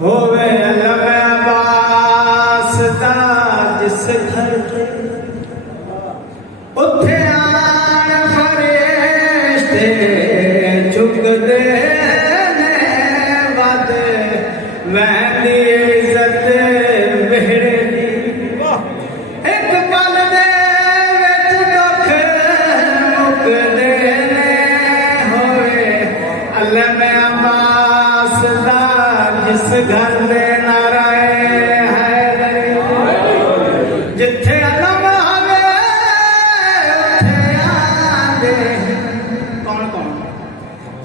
होवे अलम अब्बास दा जिस घर ते उथे आन फरिश्ते चुकदे ने वद वैंदी इज्जत मेरे दी एक पल दे विच दुख मुकदे ने होवे अलम अब्बास दा जिस घर दे नाराए हैदरी जिथे अलम आवे उथे आंदे कौन कौन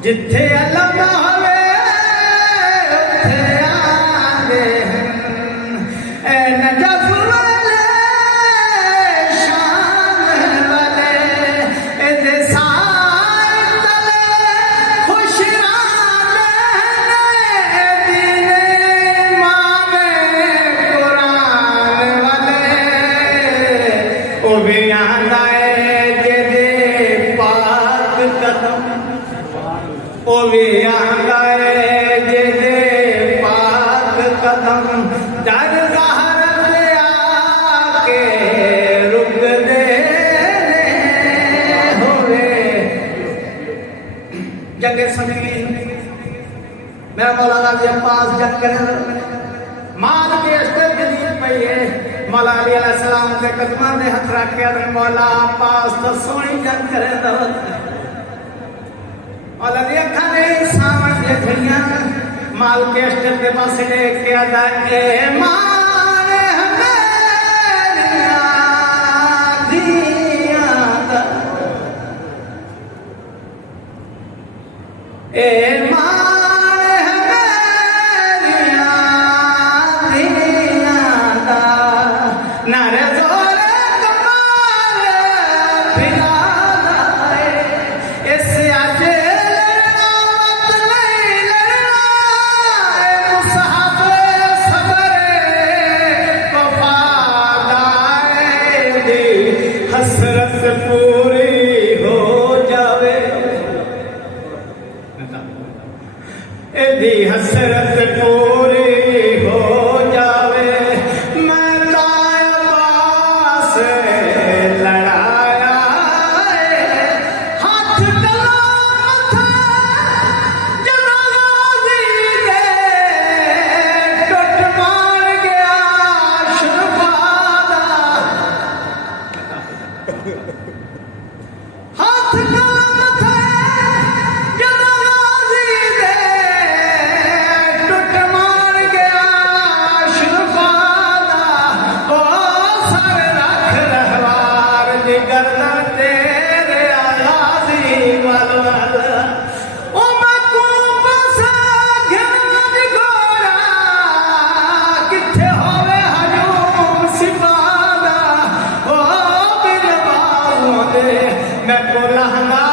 जिथे अलम आवे उथे आंदे ए नजफ वाले शाम वाले ए दे साए तले खुश ओ वे आंदाए जेदे पाक कदम दर ज़हर आके रुक दे होवे जंगे समी मेरा मौला गाजी अब्बास जंग करे माल के अस्तर जलील पइए मौला अली अलैहिस्सलाम के कदमां दे हथ रख के मौला अब्बास तो सोहनी जंग करे दा और अखा नहीं सावन के घड़ियां माल के अस्टर के पास लेके आदा ए मारे हमेरिया दिया दा ए मारे हमेरिया दिया दा नारे जोरे कमारे फिरा दाए ऐसे आजे हसरत पूरी हो जावे एदी हसरत पूरी हो जावे मैं अब्बास लड़ाया हाथ कलाम था जनाज़ी दे टुट मार गया शर्फादा हाथ कलम थे जनाज़ी दे टुट मार गया शर्फादा ओ सर रख रहवार दी गर्दन तेरे आगाज़ी वल वल ओ मकूब सा घिरन घोड़ा किथे होवे हजूम सिपादा ओ मैं को लहंगा